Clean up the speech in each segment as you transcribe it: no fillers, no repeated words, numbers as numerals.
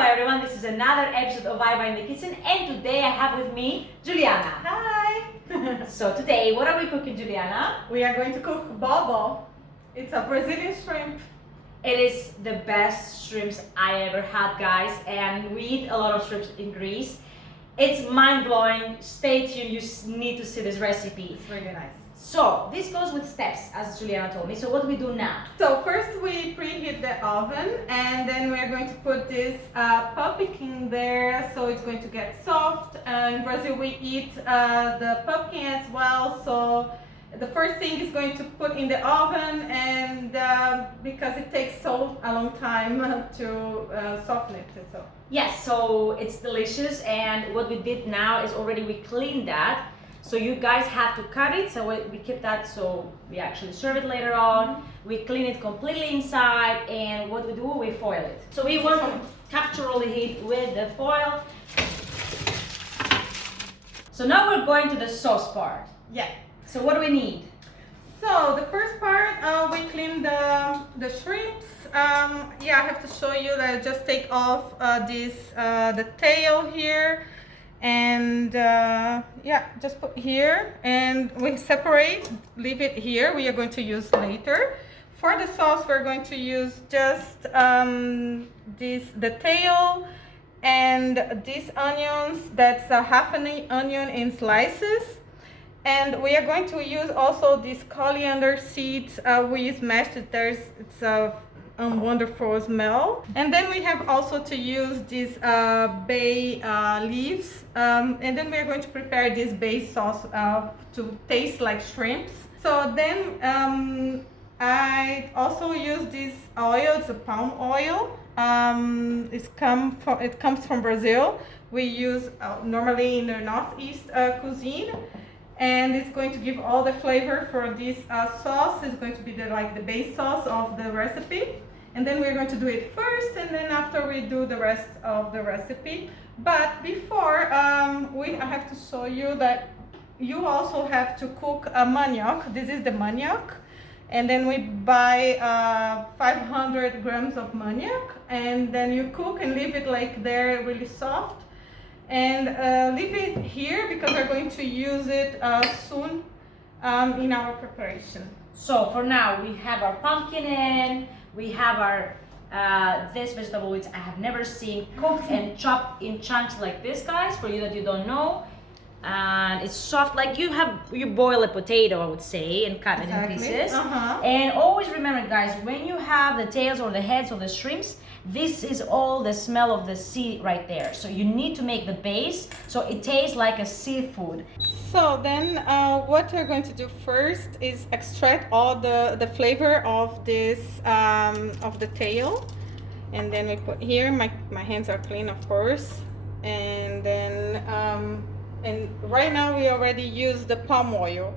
Hello everyone, this is another episode of Viva in the Kitchen, and today I have with me Juliana. Hi! So today, what are we cooking, Juliana? We are going to cook Bobo. It's a Brazilian shrimp. It is the best shrimps I ever had, guys, and we eat a lot of shrimps in Greece. It's mind-blowing. Stay tuned, you need to see this recipe. It's really nice. So, this goes with steps, as Juliana told me. So what do we do now? So first we preheat the oven, and then we're going to put this pumpkin there, so it's going to get soft. In Brazil we eat the pumpkin as well, so the first thing is going to put in the oven, and because it takes so a long time to soften it. So. Yes, so it's delicious, and what we did now is already we cleaned that. So you guys have to cut it, so we keep that so we actually serve it later on. We clean it completely inside, and what we do, we foil it. So we want to capture all the heat with the foil. So now we're going to the sauce part. Yeah. So what do we need? So the first part, we clean the shrimps. Yeah, I have to show you that I just take off the tail here. And yeah, just put here, and we separate, leave it here. We are going to use later. For the sauce, we're going to use just the tail and these onions. That's a half an onion in slices. And we are going to use also these coriander seeds. We use mashed. It's a wonderful smell. And then we have also to use these bay leaves, and then we're going to prepare this bay sauce to taste like shrimps. So then I also use this oil. It's a palm oil. It comes from Brazil. We use normally in the northeast cuisine, and it's going to give all the flavor for this sauce. It's going to be the base sauce of the recipe. And then we're going to do it first, and then after we do the rest of the recipe. But before, I have to show you that you also have to cook a manioc. This is the manioc. And then we buy 500 grams of manioc, and then you cook and leave it like there really soft. And leave it here because we're going to use it soon in our preparation. So for now, we have our pumpkin in. We have our this vegetable, which I have never seen, cooked and chopped in chunks like this, guys, for you that you don't know. And it's soft, like you boil a potato, I would say, and cut it in pieces. And always remember, guys, when you have the tails or the heads of the shrimps, this is all the smell of the sea right there. So you need to make the base so it tastes like a seafood. So then what we're going to do first is extract all the flavor of this of the tail, and then we put here. My hands are clean, of course, and then and right now we already use the palm oil,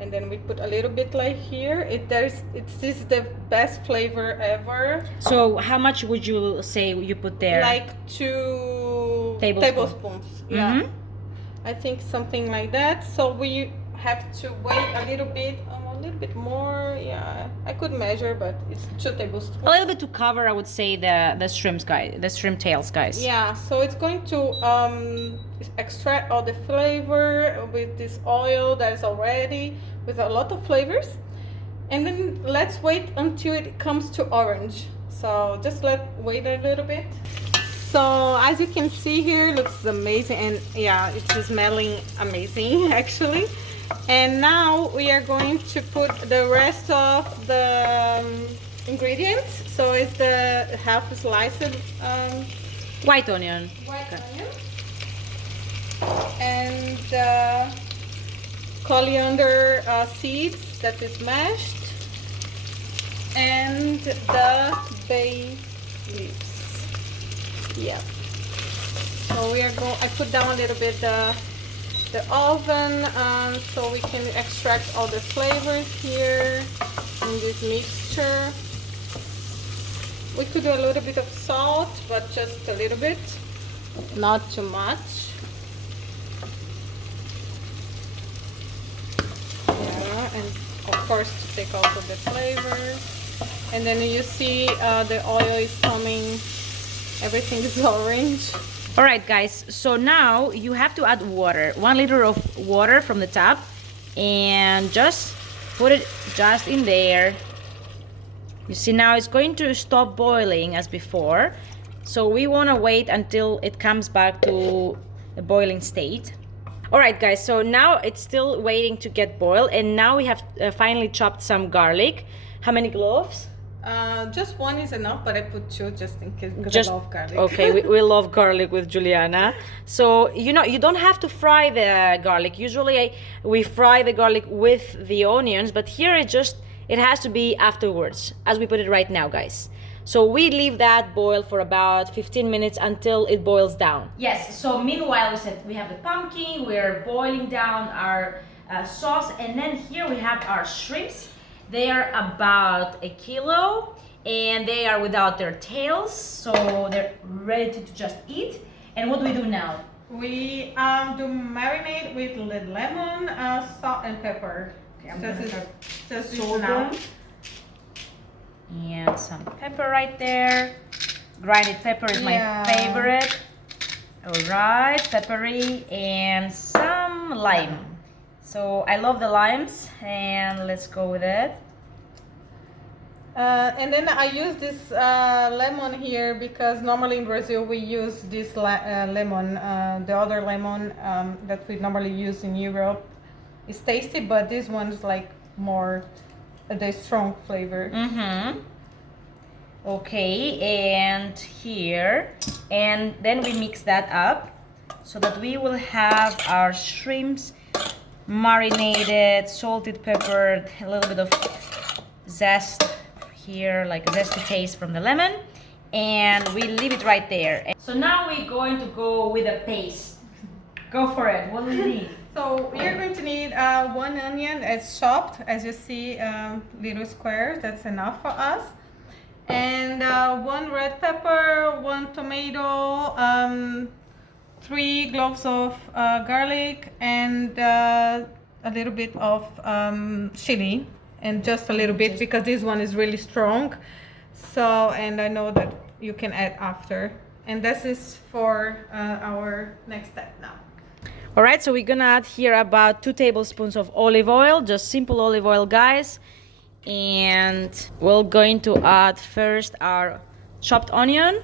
and then we put a little bit like here. This is the best flavor ever. So how much would you say you put there? Like 2 tablespoons. Yeah. I think something like that. So we have to wait a little bit more. Yeah, I could measure, but it's 2 tablespoons. A little bit to cover, I would say, the shrimps, guys, the shrimp tails, guys. Yeah, so it's going to extract all the flavor with this oil that is already with a lot of flavors. And then let's wait until it comes to orange. So just wait a little bit. So as you can see here, it looks amazing, and yeah, it's smelling amazing actually. And now we are going to put the rest of the ingredients. So it's the half sliced white onion. Onion, and the coriander seeds that is mashed, and the bay leaves. Yeah. So I put down a little bit the oven so we can extract all the flavors here in this mixture. We could do a little bit of salt, but just a little bit, not too much. Yeah, and of course to take also the flavor. And then you see the oil is coming Everything is orange. All right, guys, so now you have to add water, 1 liter of water from the tap, and just put it just in there. You see, now it's going to stop boiling as before, so we want to wait until it comes back to a boiling state. All right, guys, so now it's still waiting to get boiled, and now we have finally chopped some garlic. How many cloves? Just 1 is enough, but I put 2 just in case because I love garlic. Okay, we love garlic with Juliana. So, you know, you don't have to fry the garlic. Usually we fry the garlic with the onions, but here it has to be afterwards, as we put it right now, guys. So we leave that boil for about 15 minutes until it boils down. Yes, so meanwhile we said we have the pumpkin, we're boiling down our sauce, and then here we have our shrimps. They are about 1 kilo and they are without their tails, so they're ready to just eat. And what do we do now? We do marinate with lemon, salt and pepper. Okay, I'm just salt now. And some pepper right there. Grinded pepper is my favorite. All right, peppery, and some lime. So I love the limes, and let's go with it. And then I use this lemon here because normally in Brazil we use this lemon. The other lemon that we normally use in Europe is tasty, but this one is like more the strong flavor. Okay, and here, and then we mix that up so that we will have our shrimps marinated, salted, peppered, a little bit of zest here, like a zesty taste from the lemon, and we leave it right there. So now we're going to go with a paste. Go for it. What do we need? So you're going to need 1 onion as chopped, as you see, little squares. That's enough for us. And 1 red pepper, 1 tomato, 3 cloves of garlic, and a little bit of chili, and just a little bit because this one is really strong. So, and I know that you can add after. And this is for our next step now. All right, so we're gonna add here about 2 tablespoons of olive oil, just simple olive oil, guys. And we're going to add first our chopped onion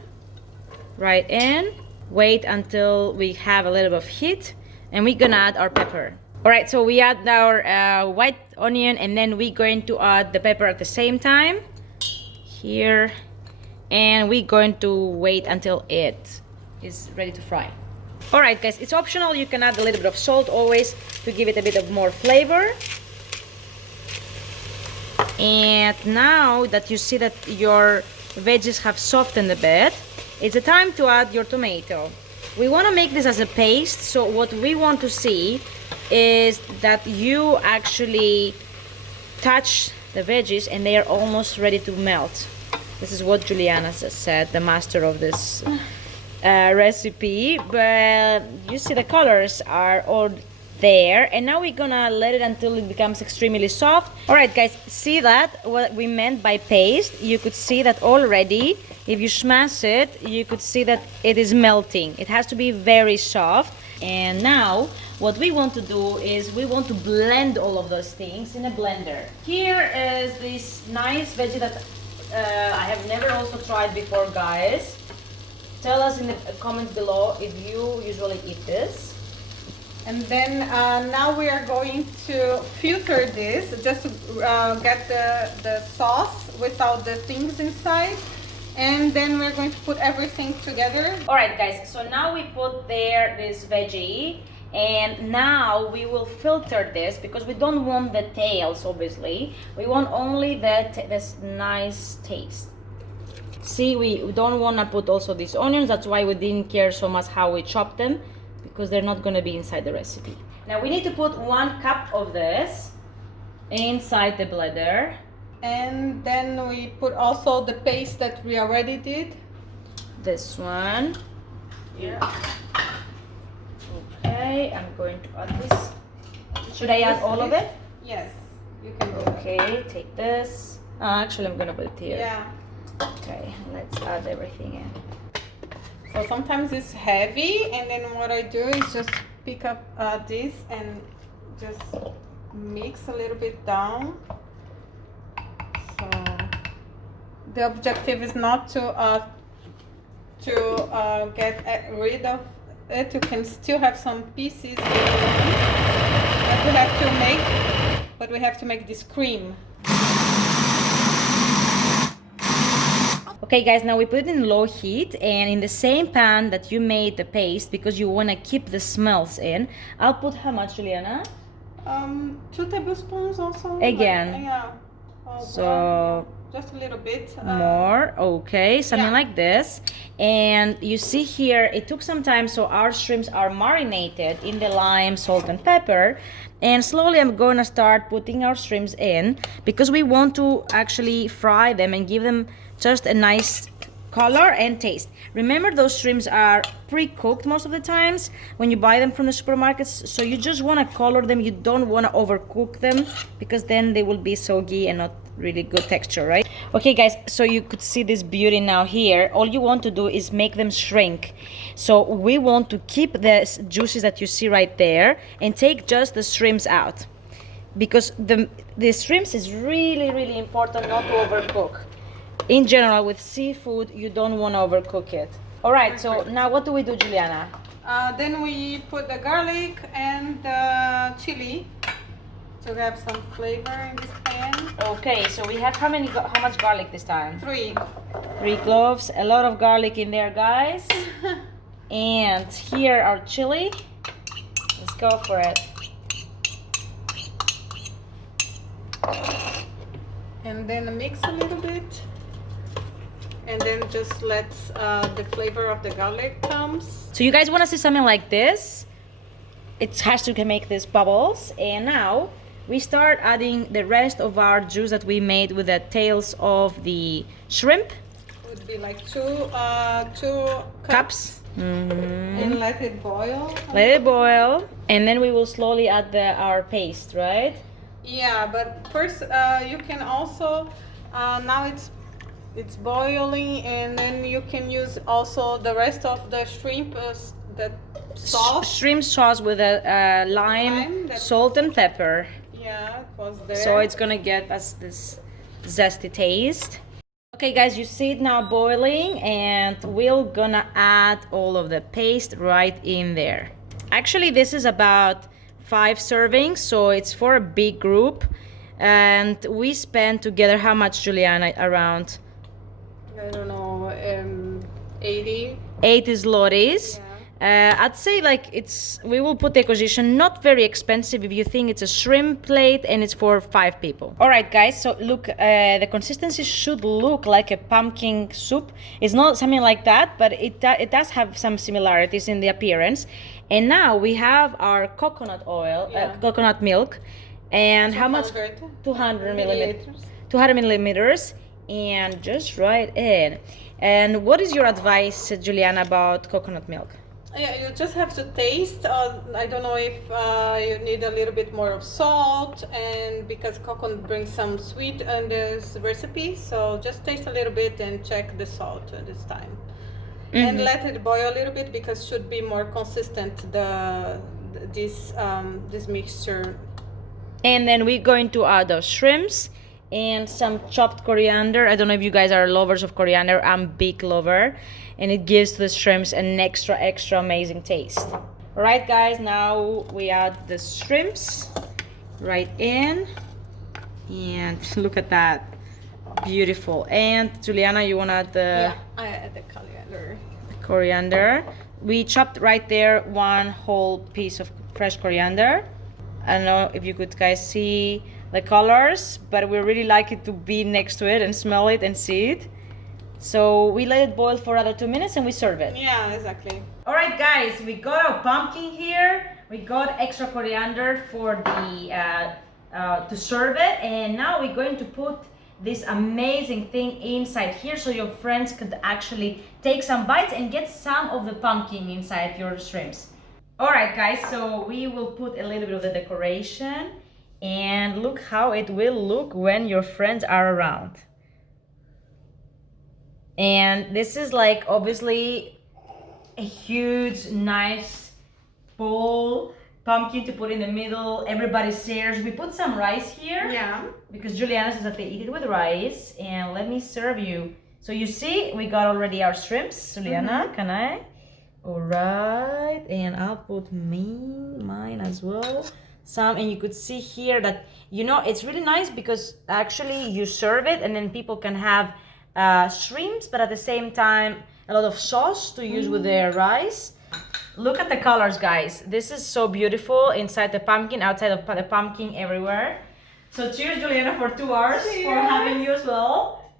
right in. Wait until we have a little bit of heat, and we're gonna add our pepper. All right, so we add our white onion, and then we're going to add the pepper at the same time here, and we're going to wait until it is ready to fry. All right, guys, it's optional. You can add a little bit of salt always to give it a bit of more flavor. And now that you see that your veggies have softened a bit, it's a time to add your tomato. We want to make this as a paste, so what we want to see is that you actually touch the veggies and they are almost ready to melt. This is what Juliana said, the master of this recipe. But you see the colors are all there, and now we're gonna let it until it becomes extremely soft. All right, guys, see that what we meant by paste? You could see that already. If you smash it, you could see that it is melting. It has to be very soft. And now what we want to do is we want to blend all of those things in a blender. Here is this nice veggie that I have never also tried before, guys. Tell us in the comments below if you usually eat this. And then now we are going to filter this just to get the sauce without the things inside. And then we're going to put everything together. All right, guys, so now we put there this veggie, and now we will filter this because we don't want the tails, obviously. We want only this nice taste. See, we don't want to put also these onions. That's why we didn't care so much how we chop them, because they're not going to be inside the recipe. Now we need to put 1 cup of this inside the blender. And then we put also the paste that we already did. This one. Yeah. Okay, I'm going to add this. Should I add all of it? Yes, you can do it. Okay, take this. Actually, I'm going to put it here. Yeah. Okay, let's add everything in. So sometimes it's heavy, and then what I do is just pick up this and just mix a little bit down. So the objective is not to get rid of it. You can still have some pieces, but we have to make this cream. Okay guys, now we put it in low heat, and in the same pan that you made the paste, because you want to keep the smells in, I'll put how much, Juliana? 2 tablespoons also. Again. Like, yeah. So just a little bit more. Okay, something like this. And you see here, it took some time, so our shrimps are marinated in the lime, salt and pepper. And slowly I'm gonna start putting our shrimps in, because we want to actually fry them and give them just a nice color and taste. Remember, those shrimps are pre-cooked most of the times when you buy them from the supermarkets, so you just want to color them. You don't want to overcook them, because then they will be soggy and not really good texture, right? Okay guys, so you could see this beauty now here. All you want to do is make them shrink. So we want to keep the juices that you see right there and take just the shrimps out, because the shrimps is really important not to overcook. In general, with seafood, you don't want to overcook it. All right, so now what do we do, Juliana? Then we put the garlic and the chili to have some flavor in this pan. Okay, so we have how much garlic this time? 3. 3 cloves, a lot of garlic in there, guys. And here our chili. Let's go for it. And then mix a little bit. And then just let the flavor of the garlic comes. So you guys want to see something like this? It has to make these bubbles. And now we start adding the rest of our juice that we made with the tails of the shrimp. Would be like 2 cups. And let it boil. Let it boil. And then we will slowly add our paste, right? Yeah, but first you can also, now it's boiling, and then you can use also the rest of the shrimp, the sauce. Shrimp sauce with a lime, salt and pepper. Yeah, it was there. So it's gonna get us this zesty taste. Okay guys, you see it now boiling, and we're gonna add all of the paste right in there. Actually, this is about 5 servings, so it's for a big group. And we spent together how much, Juliana? Around, I don't know, 80 zlotys. I'd say like we will put the acquisition not very expensive if you think it's a shrimp plate and it's for 5 people. All right guys, so look, the consistency should look like a pumpkin soup. It's not something like that, but it does have some similarities in the appearance. And now we have our coconut oil, coconut milk, and how much? 200 milliliters. 200 millimeters, and just right in. And what is your advice, Juliana, about coconut milk? Yeah, you just have to taste. I don't know if you need a little bit more of salt, and because coconut brings some sweet in this recipe, so just taste a little bit and check the salt this time. And let it boil a little bit, because should be more consistent this mixture. And then we're going to add the shrimps and some chopped coriander. I don't know if you guys are lovers of coriander. I'm a big lover, and it gives the shrimps an extra amazing taste. All right guys, now we add the shrimps right in, and look at that, beautiful. And Juliana, you want to add the I add the coriander. Coriander. We chopped right there 1 whole piece of fresh coriander. I don't know if you could guys see the colors, but we really like it to be next to it and smell it and see it. So we let it boil for another 2 minutes and we serve it. Yeah, exactly. All right guys, we got our pumpkin here. We got extra coriander for the to serve it, and now we're going to put this amazing thing inside here, so your friends could actually take some bites and get some of the pumpkin inside your shrimps. All right guys, so we will put a little bit of the decoration, and look how it will look when your friends are around. And this is like obviously a huge, nice bowl, pumpkin to put in the middle. Everybody shares. We put some rice here. Yeah. Because Juliana says that they eat it with rice. And let me serve you. So you see, we got already our shrimps. Juliana, can I? All right, and I'll put mine as well. Some, and you could see here that, you know, it's really nice because actually you serve it and then people can have shrimps, but at the same time, a lot of sauce to use with their rice. Look at the colors, guys. This is so beautiful inside the pumpkin, outside of the pumpkin, everywhere. So cheers, Juliana, for 2 hours for having you as well.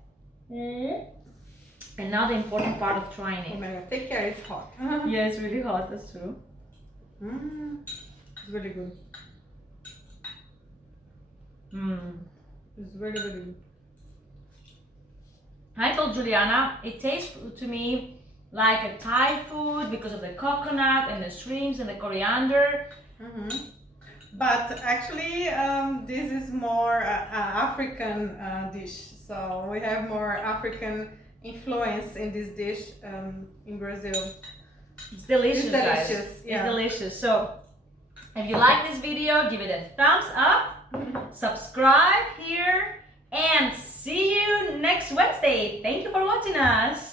And now the important part of trying Oh it. my god, take care, it's hot. Yeah, it's really hot, that's true. It's really good. It's really, really good. I told Juliana, it tastes to me like a Thai food because of the coconut and the shrimps and the coriander. But actually, this is more African dish. So we have more African influence in this dish in Brazil. It's delicious, It's guys. delicious, yeah. It's delicious. So, if you like this video, give it a thumbs up, subscribe here, and see you next Wednesday. Thank you for watching us.